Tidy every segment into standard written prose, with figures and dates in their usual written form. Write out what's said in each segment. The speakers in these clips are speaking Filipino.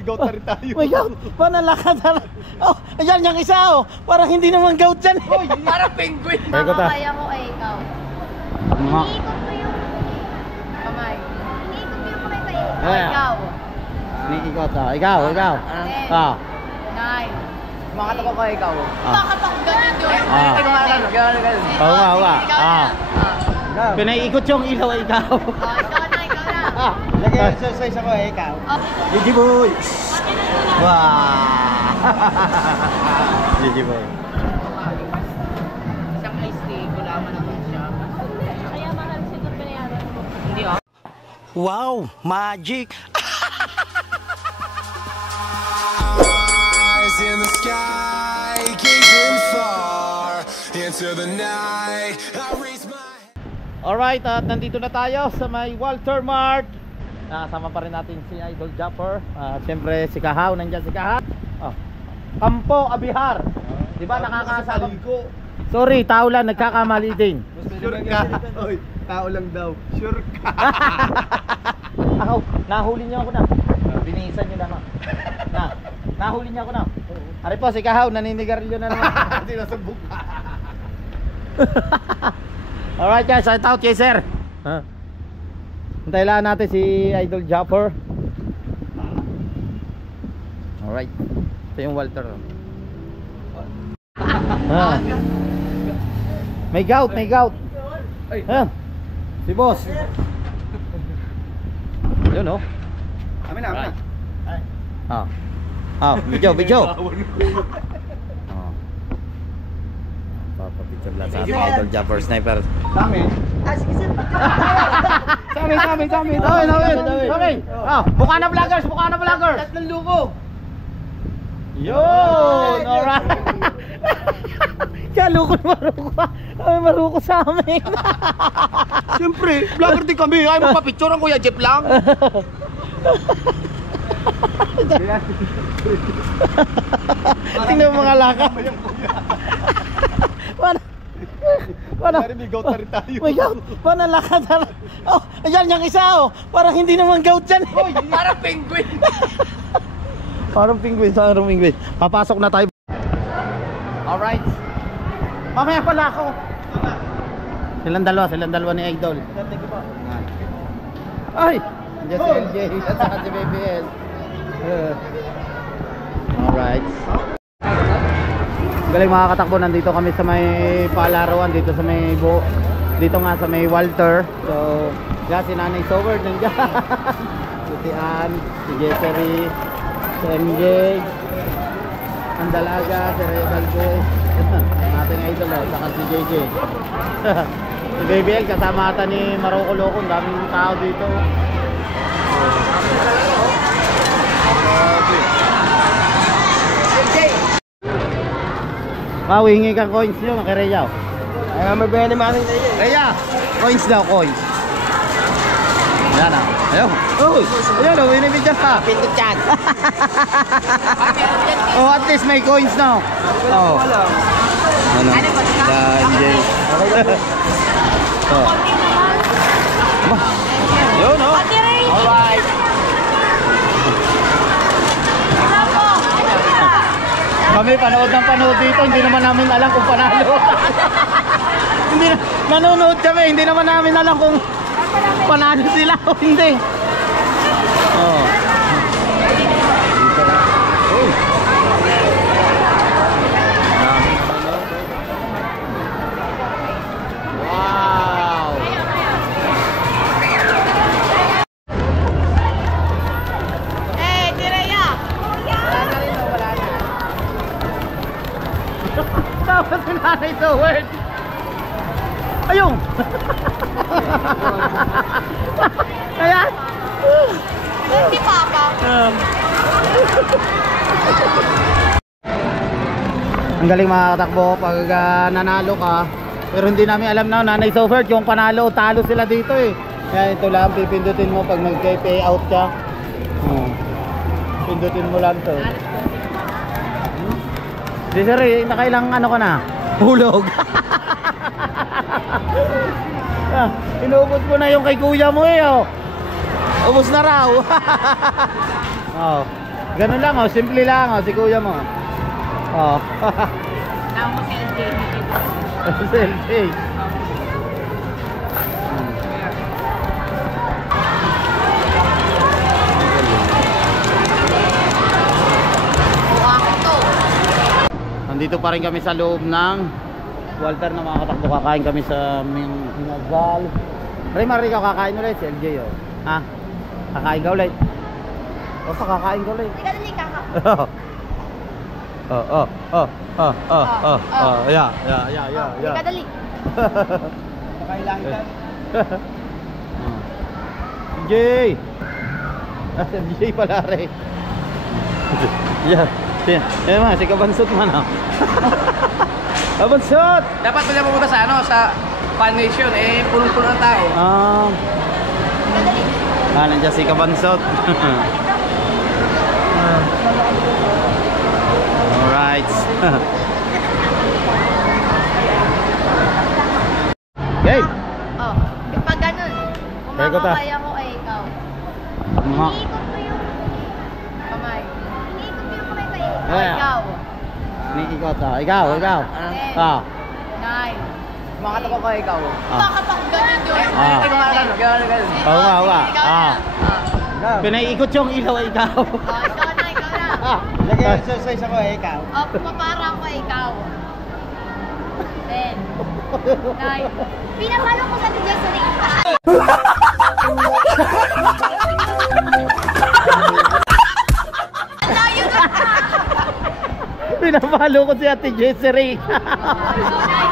Goat na rin tayo. May goat. Panalakad na. Oh, ayan yung isa oh. Parang hindi naman goat yan. Oy, parang penguin. Makakaya ko ay ikaw. Mga. Iniikot ko yung kamay. Iniikot ko yung kamay kayo. Ayan. Ikaw. Iniikot ah. Ikaw. Ah. 9. Makatakot ka ikaw. Makatakot ganyan yun. Oo nga. Ah. Pinaiikot yung ilaw ay ikaw. Ikaw na. Lagay yung exercise ako ikaw. Gigi boy. Wow. Gigi boy. Isang ice tea, gulaman naman siya. Kaya mahal siguro pinayaran mo. Hindi ah. Wow, magic. Eyes in the sky, gazing far into the night. I raise my. Alright, at nandito na tayo sa may Walter Mart. Kasama pa rin natin si Idol Japper. Siyempre si Kahaw, nandiyan si Kahaw. Kampo Abihar. Diba nakakasama? Sorry, tao lang, nagkakamali din. Sure ka? Oy, tao lang daw. Sure ka? Ako, nahuli niyo ako na. Binihisan niyo naman. Nahuli niyo ako na. Ari po, si Kahaw, naninigarilyo na naman. Sinasabog ka. Alright guys, shout out kay sir. Hintayin lang natin si Idol Japper. Alright. Ito yung Walter. May gout. Si boss. Yun oh. Amin na. Video. Papapicture lang sa Idol Japper Sniper. Dami. Dami. Mukha na vloggers. Tatlong luko. Yun, alright. Kaya lukon maruko. Ay, maruko sa amin. Siyempre, vlogger din kami. Ay, magpapicture ang Kuya Jeff lang. Tingnan mo mga laka. May goat na rin tayo. May gout. Panalakad na. Oh, ayan yung isa oh. Parang hindi naman goat yan. Oy, parang penguin. Parang penguin. Papasok na tayo. Alright. Mamaya pala ako. Silang dalawa ni Idol. Ay! Just si LJ at saka si BBL. Alright. Galing mga katakbo, nandito kami sa may palaruan, dito nga sa may Walter. So, yan si Nanay Sower nandiyan. Si Ann, si Jeffery, si MJ, ang dalaga, si Ray Valdez, ang ating idol, saka si JJ. Si BBL kasama ata ni Maroko Loko, daming tao dito. Hingi kang coins nyo, kay Rhea. Ay, magbigay ni Manong tayo. Rhea, coins daw, coins. Ayan ah. Ayan o, inibigyan ka. Pindot yan. Oh, at least may coins na. Oh. Ano? Danjay. Oh. Yun o. Alright. Kami panood dito, hindi naman namin alam kung panalo. Nanonood kami, hindi naman namin alam kung panalo sila o hindi. Oh. Wow. Tapos si Nanay Sower. Ayun. Ayan. Si Papa. Ang galing mga katakbo pag nanalo ka. Pero hindi namin alam na Nanay Sower yung panalo o talo sila dito eh. Kaya ito lang pipindutin mo pag mag-pay out ka. Pindutin mo lang to. Di sir, nakailang ano ka na? Hulog. Inubos mo na yung kay kuya mo eh oh. Ubos na raw. Oh. Ganun lang oh, simple lang oh, si kuya mo. Oh. Tama mo si LJ. Selfie. Ako to. Nandito pa rin kami sa loob ng Walter na mga katakbo. Kakain kami sa Minazal. Raymar, ikaw kakain ulit si LJ oh. Ha? Kakain ka ulit? O sa kakain ka ulit? Teka dali kaka. Yeah. Teka dali. Pakailangan ka. LJ! LJ pala rin. Yeah. Yan man, si Kabansot man oh. Kabansot! Dapat pala pumunta sa ano, sa Fan Nation, eh, punong-puno ng tao. Teka dali. Nandiyan si Kabansot. Alright. Game! Oh, pag ganun, Kaya ko ta. kumakakaya ko ay ikaw. Mga... Iniikot mo yung kamay. Iniikot mo yung kamay ko eh. Yeah. Ikaw. Ikaw. Ikaw. Ten. Ah. 9. Kumakatawa ko ikaw. Bakit pag ganun yun? Ganun. Oo nga. Ikaw na. Pinaikot yung ilaw ay ikaw. Oh, ikaw na. Lagay yung exercise ako ikaw. Oh, pumapara ko ay ikaw. 10. 9. Pinapalo ko sa ni Jessery. Ang layo na. Pinapalo ko si Ate Jessery.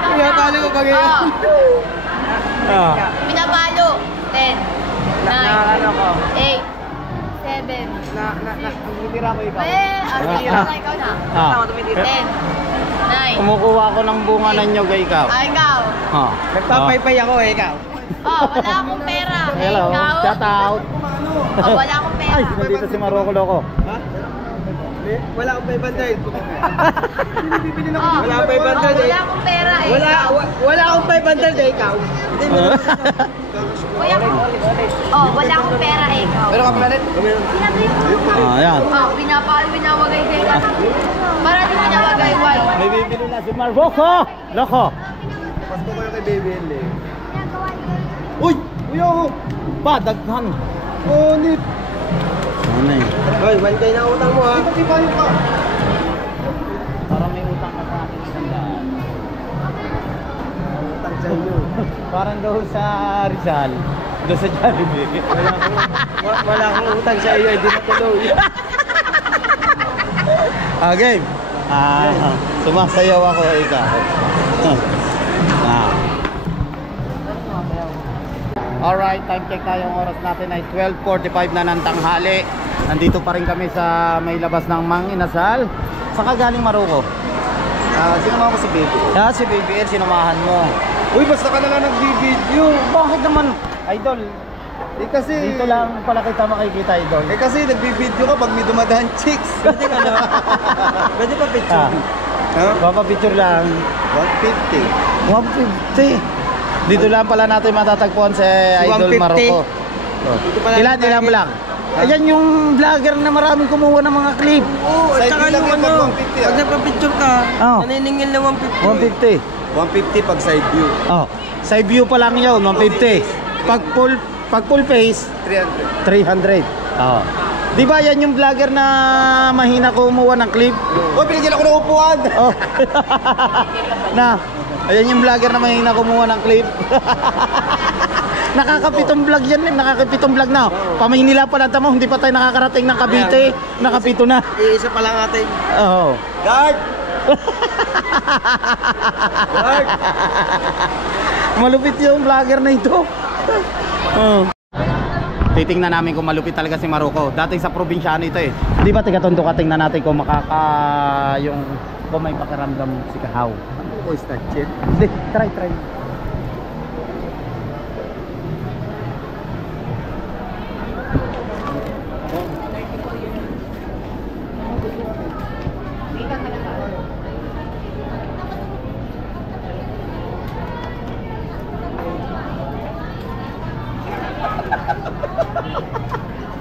Pinapalo ko pag Oh, Ah. pinapalo. 10. 9. ano ko? 8. 7. Tumitira ko ikaw. Ikaw na. Ah. 10. 9. Kumukuha ako ng bunga ng nyog ay ikaw. Ikaw. Ah. Nagpapaypay ako ikaw. Oh, wala akong pera. Hello. Ikaw. Shout out. Oh, wala akong pera. Ay, nandito si Maroko Loko. Ha? Wala akong 500. Bibili na Oh, Wala akong 500 wala akong pera eh. Wala akong 500 ikaw. Kuya ko. Oh, wala akong pera eh. Ikaw. Pero ka planet? Pinabili ko. Ah, yan. Oh, pinawagay kay ka. Para di pinawagay, why? May bibili na si Maroko Loko. Pasko ko yung kay Baby L eh. Uy! Uy oh! Pa, daghan. Oh, nip. Ano eh? Hoy, 1K na utang mo ha. Hindi pa pa. Parang may utang ka sa akin isang daan. Utang sa inyo. Parang daw sa Rizal. Doon sa Jollibee. Wala akong utang sa iyo, hindi na tuloy. Ah, game. Sumasayaw ako ikaw. Alright, time check tayo. Ang oras natin ay 12:45 na ng tanghali. Nandito pa rin kami sa may labas ng Mang Inasal. Saka galing Maroko. Sinama ko si Baby. Si BBL, sinumahan mo. Uy, basta ka na lang nag-video. Bakit naman? Idol, Eh kasi... dito lang pala kita makikita, Idol. Eh kasi nag-video ka pag may dumadaan chicks. Pwede ka na. Pwede pa picture. Ha? Papapicture lang. 150. 150. Dito lang pala natin matatagpuan si Idol 150. Maroko. Dito pala Ilan vlog? Ayan yung vlogger na maraming kumuha ng mga clip. Oo, at saka yung ano, pag nagpa-picture ka, Oh. naniningil na 150. 150. 150 pag side view. Oh. Side view pa lang yun, 150. Pag full face, 300. 300. Oh. Di ba yan yung vlogger na mahina kumuha ng clip? Uy, binigyan ako ng upuan. Oh. Na, ayan yung vlogger na mahina kumuha ng clip. Nakakapitong vlog yan, nakakapitong vlog na. Pamaynila pa lang tamo, hindi pa tayo nakakarating ng Cavite. Nakapito na. Iisa pa lang atin. Oo. Guard! Guard! Malupit yung vlogger na ito. Oh. Titingnan namin kung malupit talaga si Maroko. Dating sa probinsyano ito eh. Di ba tiga Tondo ka, tingnan natin kung yung kung may pakiramdam si Kahaw. Ano ko start check? Hindi, try.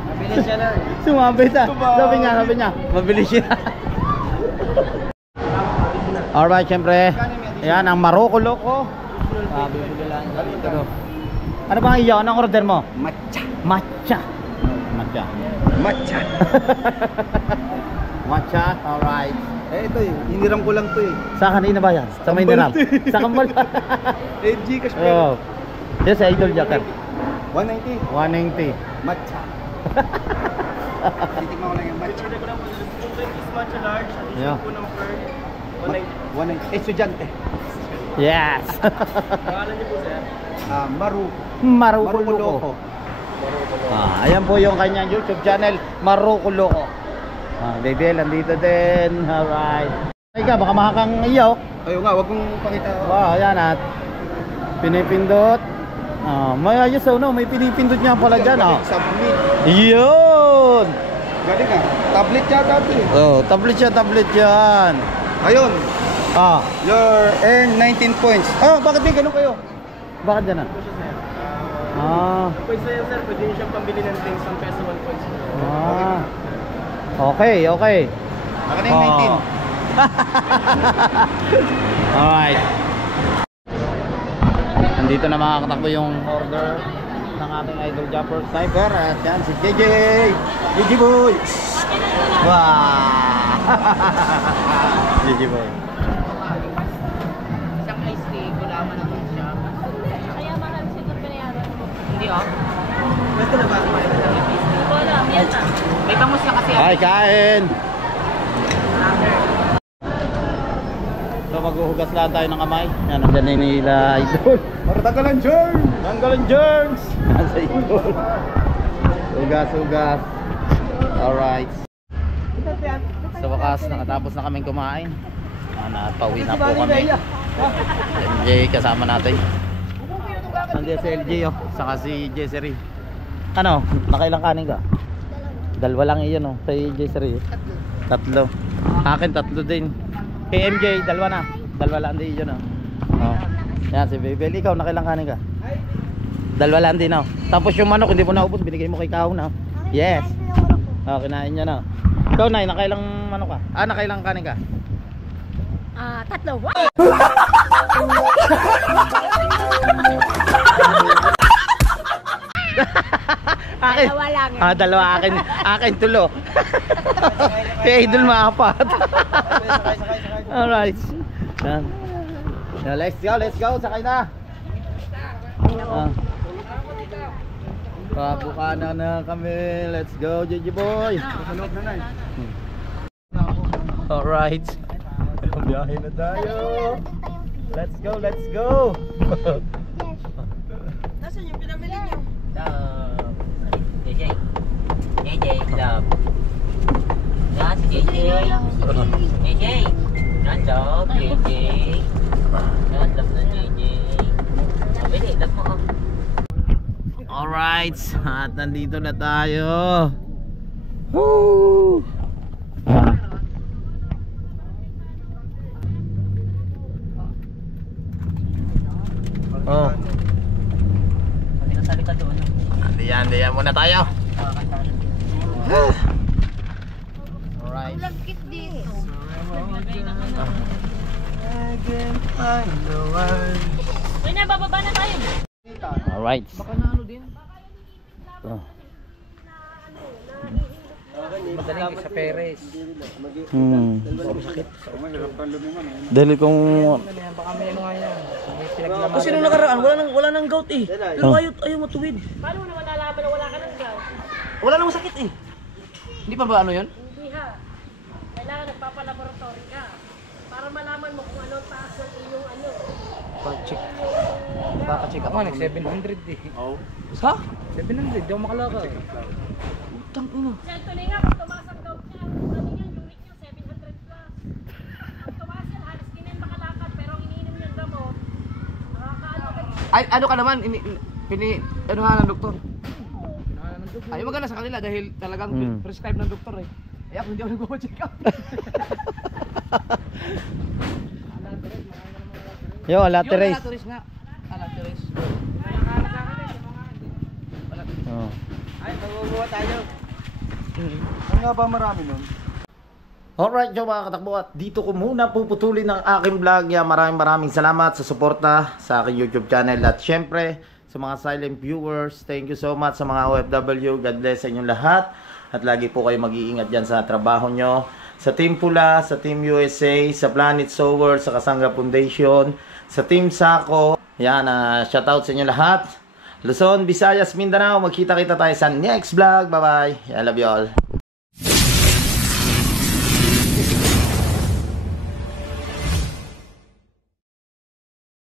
Mabilis siya na. Sumabit ah. Sabi niya, mabilis siya. Alright, syempre. Ayan, ang Maroko Loco. Bibili lang sa dito. Ano bang iyo? Anong order mo? Matcha. Matcha. Matcha. Matcha. Matcha, alright. Ito hiniram ko lang to Sa kanina ba yan? Sa may niram? Sa kambal. Gcash Oh. Yes, Idol Jacker. 190. 190. Matcha. Titikman ko lang yung matcha. Matcha large, Yeah. additional po ng pearl. 190. Estudyante. Yes. Pangalan niyo po, sir? Maroko Maroko Loco. Ayan po yung kanyang YouTube channel, Maroko Loco. Baby, andito din. Alright. Ay ka, baka makakang iyo. Ayun nga, wag mong pakita. Wow, ayan at pinipindot. May ayos no, may pinipindot niya pala dyan. Submit. Yun! Galing ah. Tablet yata ito Oh, tablet yan. Ayun. Ah, Your earn 19 points. Bakit may ganun kayo? bakit dyan Points na yan, sir. Pwede niyo siyang pambili ng drinks ng peso 1 points. Okay. Baka na yung 19. Alright. Nandito na makakatakbo yung order ng ating idol jumper sniper. At yan si JJ. JJ boy. Wow. JJ boy. Isang ice tea, gulaman naman siya. Kaya mahal siya kung binayaran mo. Hindi oh. Ito na ba? Wala, yan na. May bangus na kasi. Ay, kain. So maghuhugas lang tayo ng kamay. Yan, nandiyan na nila idol. Tanggalan germ! Tanggalin germs! Nasa idol. Hugas. Alright. Sa wakas, nakatapos na kaming kumain. Napauwi na po kami. MJ kasama natin. Nandiyan si LJ saka si Jessery. Ano? Nakailang kanin ka? Dalawa lang iyon kay Jessery. Tatlo. Akin tatlo din. Kay MJ, dalawa na. Dalawa lang din yun Yan si Bebel, ikaw nakailang kanin ka? Dalawa lang din Tapos yung manok hindi mo naubos, binigay mo kay Kao na. Yes. Kinain niya na. Ikaw na, nakailang manok ka? Nakailang kanin ka? Tatlo. Akin. Dalawa lang. Dalawa akin tulo. Kaya idol maapat. Alright. Yan. Let's go. Sakay na. Pabukanan na kami. Let's go, JJ boy. Alright. Biyahe na tayo. Let's go. Nasaan yung pinamili niyo? JJ, love. Yan, si JJ. JJ. Yan, love, JJ. Yan, love na JJ. Pwede, love mo Alright, at nandito na tayo. Woo! Pwede na sali ka doon. Diyan muna tayo. Alright. Lagkit dito. Uy na, bababa na tayo. Alright. Baka na ano din. Magaling sa Perez. Dahil kung Baka may ano nga yan. May pinaglamagan. Kasi nung nakaraan, wala nang gout eh. Pero ayaw matuwid. Paano mo naman nalaman na wala ka ng gout? Wala nang sakit eh. Hindi pa ba ano yun? Hindi ha. Kailangan nagpapalaboratory ka. Para malaman mo kung ano ang taas ng iyong ano. Pa-check. Baka check ako nag 700 eh. Oo. Sa? 700, di ako makalakad. Utang ina. Yan, tuloy nga, kung tumaas ang gout niya, ano yan, uric niya, 700 plus. Pag tumaas yan, halos kinin makalakad, pero ang iniinom niyang gamot, nakakaano ka. Ay, ano ka naman? Ano nga ng doktor? Ayaw magana sa kanila dahil talagang prescribe ng doktor eh. Eh ako hindi ako nagpapacheck up. Yo, lateres. Yung lateres nga. Lateres. Oh. Ay, maguguha tayo. Ang nga ba marami nun? Alright, yo mga katakbo, at dito ko muna puputulin ang aking vlog. Maraming salamat sa suporta sa aking YouTube channel. At syempre, sa mga silent viewers, thank you so much sa mga OFW. God bless sa inyong lahat. At lagi po kayo mag-iingat dyan sa trabaho nyo. Sa Team Pula, sa Team USA, sa Planet Sower, sa Kasanga Foundation, sa Team Sako. Yan, shoutout sa inyo lahat. Luzon, Visayas, Mindanao. Magkita-kita tayo sa next vlog. Bye-bye. I love you all.